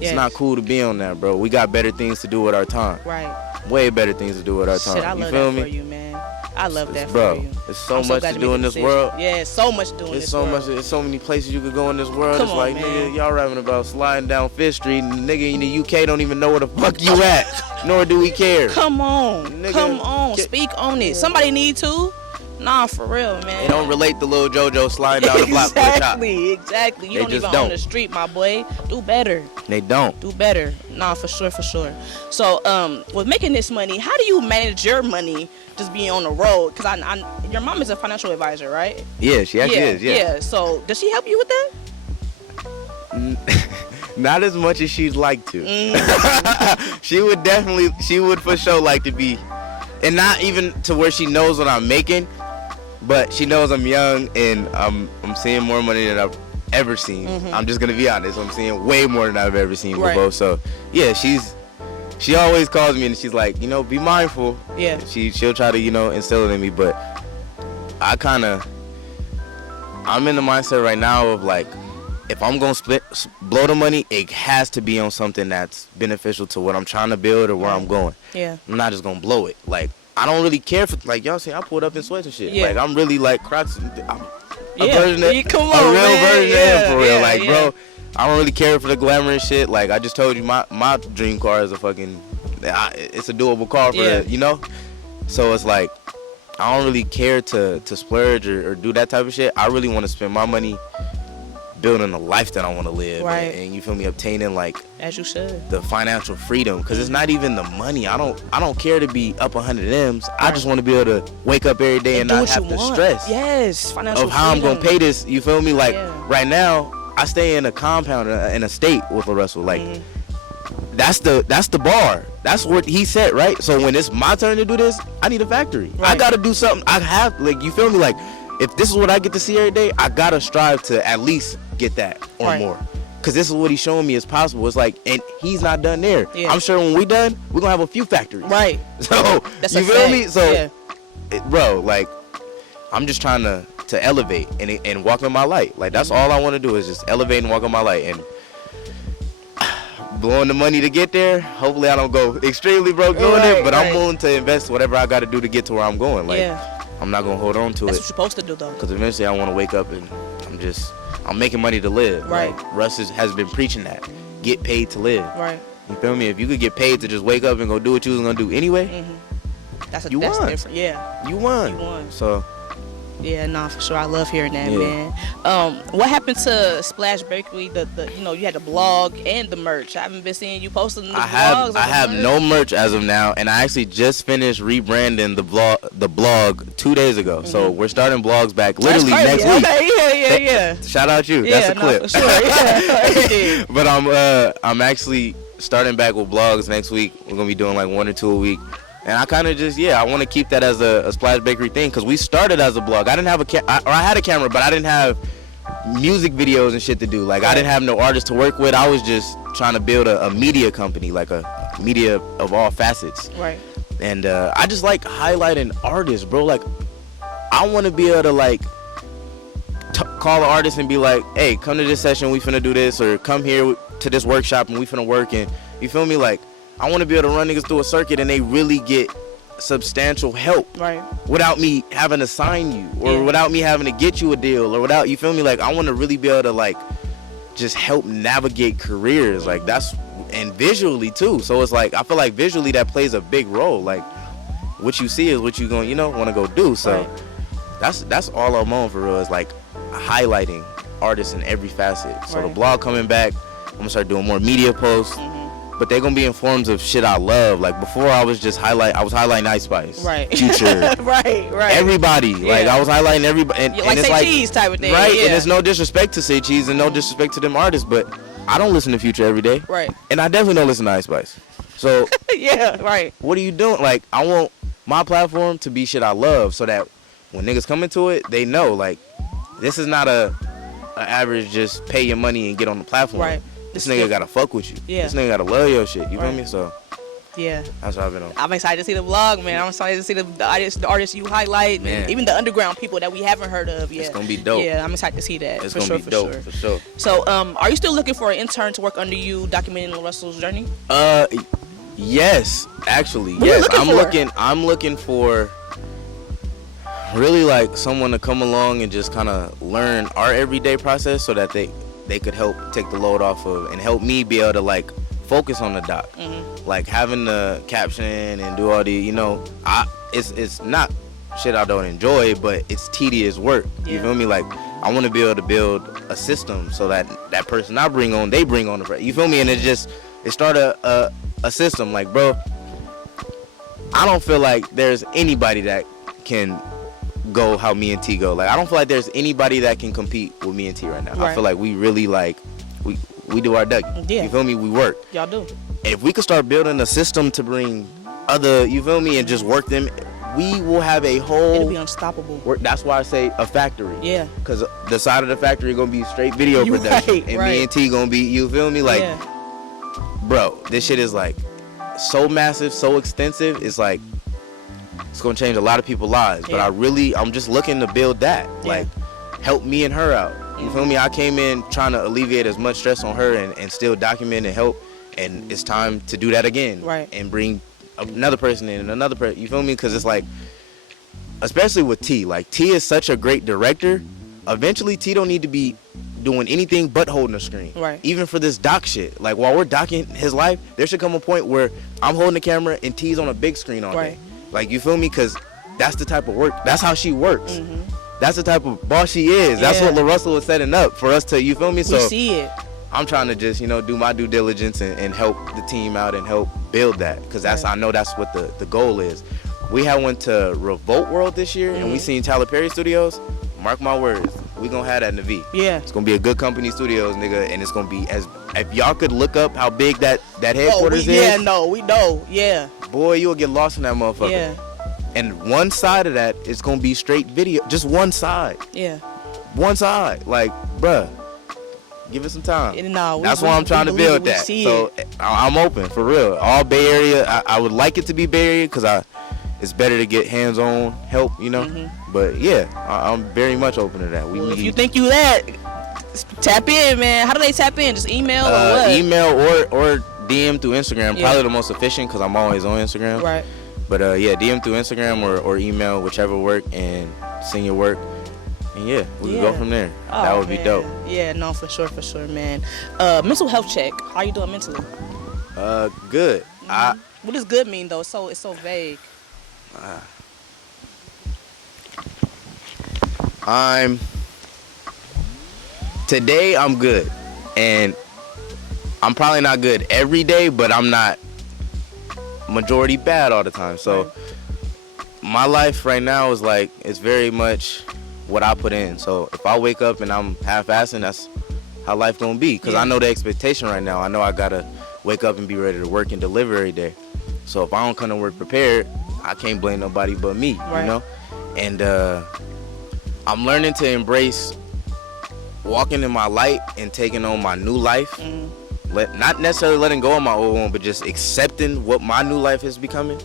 it's not cool to be on that, bro. We got better things to do with our time. Right. Way better things to do with our time. Shit, I love that for you, man. I love that for you. It's so much to do in this world. Yeah, so much to do in this world. There's so many places you could go in this world. Come it's like, on, nigga, y'all rapping about sliding down Fifth Street, and nigga in the UK don't even know where the fuck you at. Nor do we care. Come on. Nigga, come on. Speak on it. Somebody need to. Nah, for real, man. They don't relate to Lil JoJo sliding down the block with a chop. Exactly. You don't even own the street, my boy. Do better. They don't. Do better. Nah, for sure, for sure. So, with making this money, how do you manage your money just being on the road? Because your mom is a financial advisor, right? Yeah, she actually is, Yeah, so does she help you with that? Not as much as she'd like to. She would for sure like to be, and not even to where she knows what I'm making, but she knows I'm young and I'm seeing more money than I've ever seen. I'm just gonna be honest. I'm seeing way more than I've ever seen before. So yeah, she always calls me and she's like, be mindful. Yeah. She'll try to instill it in me, but I'm in the mindset right now of like, if I'm gonna blow the money, it has to be on something that's beneficial to what I'm trying to build or where I'm going. Yeah. I'm not just gonna blow it. Like, I don't really care for, like y'all see, I pulled up in sweats and shit. Yeah. Like, I'm really like Crocs. A real version of him for real. Like, bro, I don't really care for the glamour and shit. Like, I just told you, my dream car is it's a doable car for So it's like, I don't really care to splurge or do that type of shit. I really want to spend my money building a life that I want to live, and you feel me, obtaining like, as you should, the financial freedom, because it's not even the money. I don't care to be up 100 M's. I just want to be able to wake up every day and not have to stress financial of how freedom. I'm gonna pay this. You feel me? Like right now, I stay in a compound in a state with Lil Russell. Like that's the bar. That's what he said, right? So when it's my turn to do this, I need a factory. I gotta do something. I have, like, you feel me? Like, if this is what I get to see every day, I gotta strive to at least get that or more, because this is what he's showing me is possible. It's like, and he's not done there. I'm sure when we done, we're gonna have a few factories, so that's you feel me? So bro, like, I'm just trying to elevate and walk in my light. Like, that's all I want to do is just elevate and walk in my light, and blowing the money to get there. Hopefully I don't go extremely broke doing it, but I'm willing to invest whatever I got to do to get to where I'm going. Like, I'm not gonna hold on to That's it. what you're supposed to do, though. Because eventually I want to wake up and I'm making money to live. Right. Like, Russ has been preaching that. Get paid to live. Right. You feel me? If you could get paid to just wake up and go do what you was gonna do anyway, that's won. Different. Yeah. You won. So. Yeah, nah, for sure. I love hearing that, man. What happened to Splash Bakery? The you had the blog and the merch. I haven't been seeing you posting the blogs. I have no merch as of now, and I actually just finished rebranding the blog 2 days ago. So we're starting blogs back literally next week. Okay, yeah. Shout out you. That's a clip. For sure. But I'm actually starting back with blogs next week. We're gonna be doing like 1 or 2 a week. And I kind of just, I want to keep that as a Splash Bakery thing, because we started as a blog. I didn't have I had a camera, but I didn't have music videos and shit to do. Like, I didn't have no artists to work with. I was just trying to build a media company, like a media of all facets. Right. And I just like highlighting artists, bro. Like, I want to be able to, like, call an artist and be like, hey, come to this session, we finna do this, or come here to this workshop and we finna work. And you feel me? Like, I want to be able to run niggas through a circuit and they really get substantial help, without me having to sign you, or without me having to get you a deal, or without, you feel me? Like, I want to really be able to, like, just help navigate careers, like, that's, and visually too. So it's like, I feel like visually that plays a big role. Like, what you see is what you gonna, want to go do. So that's all I'm on for real, is like highlighting artists in every facet. So the blog coming back, I'm gonna start doing more media posts. but they're gonna be in forms of shit I love. Like before, I was highlighting Ice Spice, right, Future, right, everybody. Yeah. Like I was highlighting everybody, and like it's Say like Cheese type of thing, right? Yeah. And it's no disrespect to Say Cheese and no disrespect to them artists, but I don't listen to Future every day, right? And I definitely don't listen to Ice Spice. So yeah, right. What are you doing? Like I want my platform to be shit I love, so that when niggas come into it, they know like this is not a average just pay your money and get on the platform. Right. This nigga gotta fuck with you. Yeah. This nigga gotta love your shit. You feel me? So yeah, that's what I've been on. I'm excited to see the vlog, man. I'm excited to see the artists you highlight, Man. and even the underground people that we haven't heard of yet. It's gonna be dope. Yeah, I'm excited to see that. It's for gonna sure, be dope for for sure. So, are you still looking for an intern to work under you, documenting Russell's journey? Yes, actually, What yes. are you looking for? I'm looking for really like someone to come along and just kind of learn our everyday process, so that they could help take the load off of and help me be able to like focus on the doc. Like having the caption and do all the, you know, it's not shit I don't enjoy, but it's tedious work. You Yeah. feel me? Like I want to be able to build a system so that that person I bring on, they bring on the, you feel me? And it start a system. Like, bro, I don't feel like there's anybody that can go how me and T go. Like I don't feel like there's anybody that can compete with me and T right now. Right. I feel like we really like we do our Dougie. Yeah. You feel me? We work. Y'all do. If we could start building a system to bring other, you feel me, and just work them, we will have a whole. It'll be unstoppable. That's why I say a factory. Yeah. Cause the side of the factory gonna be straight video You production, right, and right. me and T gonna be, you feel me, like, Yeah. bro, this shit is like so massive, so extensive. It's like it's gonna change a lot of people's lives. But Yeah. I'm just looking to build that, Yeah. like, help me and her out. You feel me? I came in trying to alleviate as much stress on her and still document and help. And it's time to do that again. Right. And bring another person in and another person. You feel me? Because it's like, especially with T, like T is such a great director. Eventually, T don't need to be doing anything but holding a screen. Right. Even for this doc shit. Like while we're docking his life, there should come a point where I'm holding the camera and T's on a big screen all Right. day. Like, you feel me? Because that's the type of work. That's how she works. That's the type of boss she is. That's Yeah. what LaRussell was setting up for us to, you feel me? We So see it. I'm trying to just, do my due diligence and help the team out and help build that. Because Right. I know that's what the goal is. We had went to Revolt World this year and we seen Tyler Perry Studios. Mark my words, we gonna have that in the V. Yeah. It's gonna be a good company studios, nigga, and it's gonna be if y'all could look up how big that headquarters is. Yeah, no, we know. Yeah. Boy, you'll get lost in that motherfucker. Yeah. And one side of that is gonna be straight video. Just one side. Yeah. One side. Like, bruh, give it some time. No, That's why I'm trying to build that. So I'm open, for real. All Bay Area. I would like it to be Bay Area because it's better to get hands-on help, But yeah, I'm very much open to that. Well, if you think you that, tap in, man. How do they tap in? Just email or what? Email or DM through Instagram. Yeah. Probably the most efficient because I'm always on Instagram. Right. But yeah, DM through Instagram or email, whichever work, and send your work. And yeah, we can go from there. Oh, That would be man. dope. Yeah, no, for sure, man. Mental health check. How you doing mentally? Good. What does good mean though? It's so vague. Today I'm good, and I'm probably not good every day, but I'm not majority bad all the time. So Right. my life right now is like, it's very much what I put in. So if I wake up and I'm half-assing, that's how life gonna be. Cause Yeah. I know the expectation right now. I know I gotta wake up and be ready to work and deliver every day. So if I don't come to work prepared, I can't blame nobody but me, Right. And I'm learning to embrace walking in my light and taking on my new life. Not necessarily letting go of my old one, but just accepting what my new life is becoming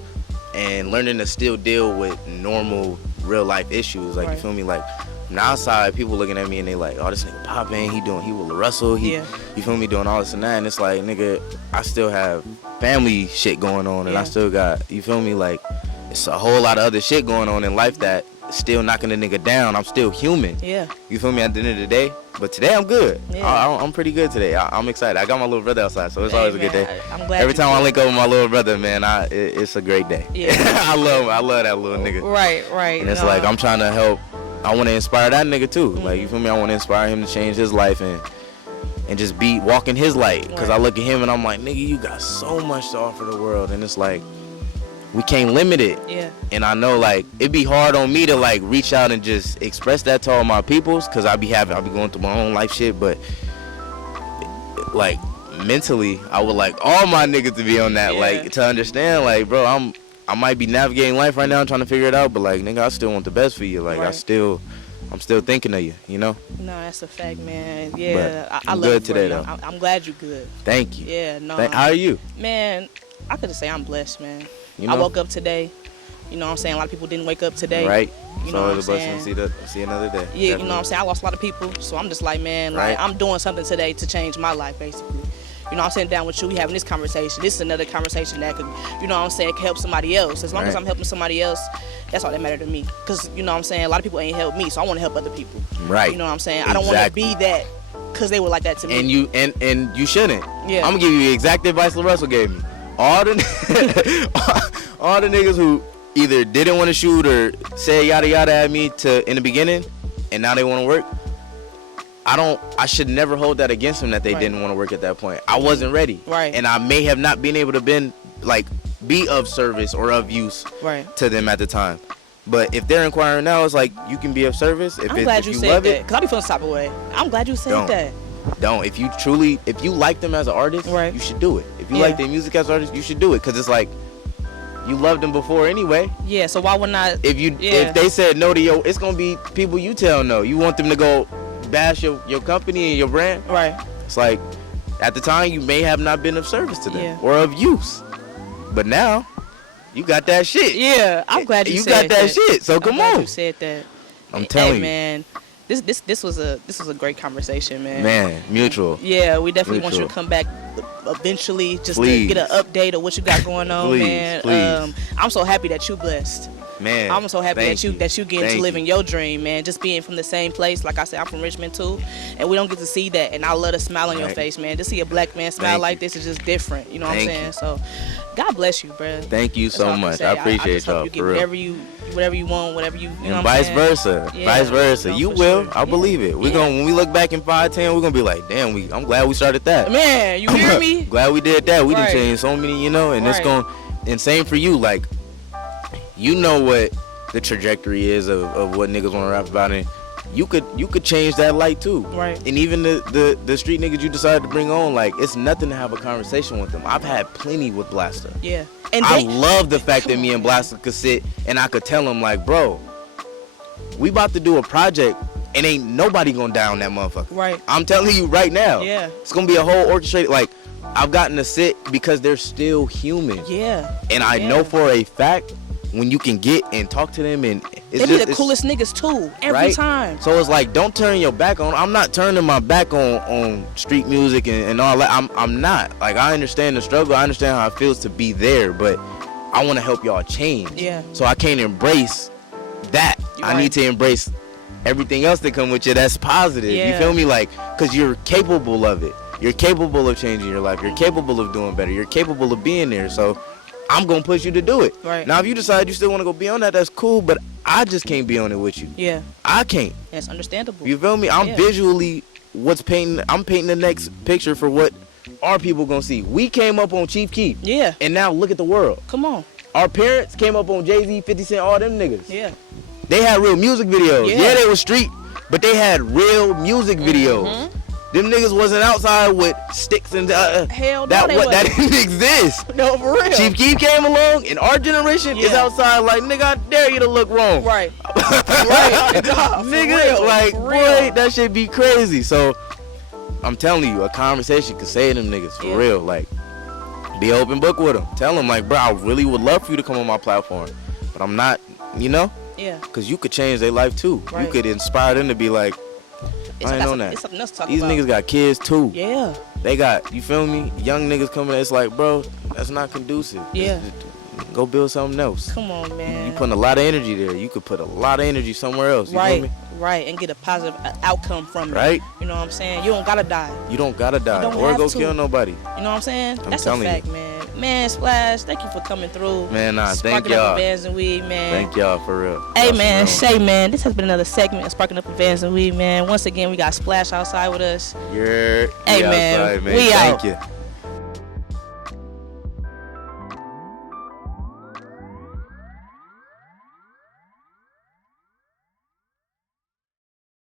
and learning to still deal with normal real life issues. Like, Right. you feel me? Like, from the outside, people looking at me and they like, oh, this nigga poppin', he with Russell, Yeah. you feel me, doing all this and that. And it's like, nigga, I still have family shit going on, and I Yeah. still got, you feel me, like, it's a whole lot of other shit going on in life that still knocking the nigga down. I'm still human. Yeah. You feel me? At the end of the day. But today I'm good. Yeah. I'm pretty good today. I'm excited. I got my little brother outside, so it's Hey, always a good man, day. I'm glad. Every you time I did. link up with my little brother, man, it's a great day. Yeah. I love that little nigga. Right. And it's no. like, I'm trying to help. I want to inspire that nigga too. Like, you feel me? I want to inspire him to change his life and and just be walking his light. Because I look at him and I'm like, nigga, you got so much to offer the world, and it's like, we can't limit it. Yeah. And I know, like, it'd be hard on me to, like, reach out and just express that to all my peoples, because I'll be going through my own life shit, but, like, mentally, I would like all my niggas to be on that, like, to understand, like, bro, I might be navigating life right now and trying to figure it out, but, like, nigga, I still want the best for you. Like, I'm still thinking of you, you know? No, that's a fact, man. Yeah, I love good you today, though. though. I'm glad you're good. Thank you. Yeah, no. How are you? Man, I could just say I'm blessed, man. You know? I woke up today. You know what I'm saying? A lot of people didn't wake up today. Right. You know what I'm saying? See another day. Yeah, Definitely. you know what I'm saying? I lost a lot of people. So I'm just like, man, like, I'm doing something today to change my life, basically. You know, I'm sitting down with you, we having this conversation. This is another conversation that could, you know what I'm saying, can help somebody else. As long as I'm helping somebody else, that's all that matters to me. Because, you know what I'm saying, a lot of people ain't helped me, so I want to help other people. Right. You know what I'm saying? I don't want to be that because they were like that to me. And you shouldn't. Yeah. I'm going to give you the exact advice LaRussell gave me. All the niggas who either didn't want to shoot or say yada yada at me in the beginning, and now they want to work, I should never hold that against them that they didn't want to work at that point. I wasn't ready. Right. And I may have not been able to be of service or of use to them at the time. But if they're inquiring now, it's like, you can be of service. I'm glad you said that, because I be feeling some type of way. I'm glad you said that. Don't. If you like them as an artist, you should do it. If you like their music as an artist, you should do it. Because it's like, you loved them before anyway. Yeah, so why wouldn't I? If they said no to you, it's going to be people you tell no. You want them to go bash your company and your brand. Right. It's like, at the time, you may have not been of service to them or of use. But now, you got that shit. Yeah, I'm glad you said that. You got that shit, so come on. I'm glad you said that. I'm telling you. Man, this was a great conversation, man. Man, mutual. Yeah, we definitely want you to come back eventually just to get an update of what you got going on, man. Please. I'm so happy that you blessed. Man, I'm so happy that you getting to live in your dream, man. Just being from the same place. Like I said, I'm from Richmond too, and we don't get to see that. And I love the smile on your face, man. To see a black man smile like this is just different. You know what I'm saying? So, God bless you, bro. Thank you so much. I appreciate y'all. You get whatever you want, whatever you know. And vice versa, vice versa. You will. I believe it. We're gonna when we look back in 5, 10, we're gonna be like, damn, I'm glad we started that. Man, you hear me? Glad we did that. We done changed so many, you know, and it's going. And same for you, like. You know what the trajectory is of what niggas want to rap about, and you could change that light too. Right. And even the street niggas you decided to bring on, like, it's nothing to have a conversation with them. I've had plenty with Blaster. Yeah. And I love the fact that me and Blaster could sit and I could tell him, like, bro, we about to do a project and ain't nobody gonna down that motherfucker. Right. I'm telling you right now. Yeah. It's gonna be a whole orchestrated, like, I've gotten to sit because they're still human. Yeah. And I know for a fact, when you can get and talk to them, and they be the coolest niggas too every time. So it's like, don't turn your back on. I'm not turning my back on street music and all that. I'm not. Like, I understand the struggle. I understand how it feels to be there, but I want to help y'all change. Yeah. So I can't embrace that. I need to embrace everything else that come with you that's positive. Yeah. You feel me? Like, because you're capable of it. You're capable of changing your life. You're capable of doing better. You're capable of being there. So I'm going to push you to do it. Right. Now, if you decide you still want to go be on that, that's cool, but I just can't be on it with you. Yeah. I can't. That's understandable. You feel me? I'm visually I'm painting the next picture for what our people going to see. We came up on Chief Keef. Yeah. And now look at the world. Come on. Our parents came up on Jay-Z, 50 Cent, all them niggas. Yeah. They had real music videos. Yeah, they were street, but they had real music videos. Mm-hmm. Them niggas wasn't outside with sticks and hell no, that didn't exist. No, for real. Chief Keef came along, and our generation is outside like, nigga, I dare you to look wrong. Right. Right. Nah, nigga, real, like, boy, that shit be crazy. So I'm telling you, a conversation could save them niggas for real. Like, be open book with them. Tell them, like, bro, I really would love for you to come on my platform, but I'm not, you know? Yeah. Because you could change their life too. Right. You could inspire them to be like, I ain't on that. It's something else to talk about. These niggas got kids too. Yeah. They got, you feel me? Young niggas coming in, it's like, bro, that's not conducive. Yeah. Go build something else. Come on, man. You putting a lot of energy there. You could put a lot of energy somewhere else. You right, feel me? right, and get a positive outcome from it. Right. You know what I'm saying? You don't gotta die. You don't gotta die don't or have go to. kill nobody. You know what I'm saying? I'm That's a telling fact, you. man. Man, Splash, thank you for coming through. Man, nah, thank Sparking up y'all. with Vans and Weed, man. Thank y'all for real. Hey, Y'all man, some real Shay, man, this has been another segment of Sparking Up with Vans and Weed, man. Once again, we got Splash outside with us. ones. You're Hey, man, outside, man. we Thank out. you.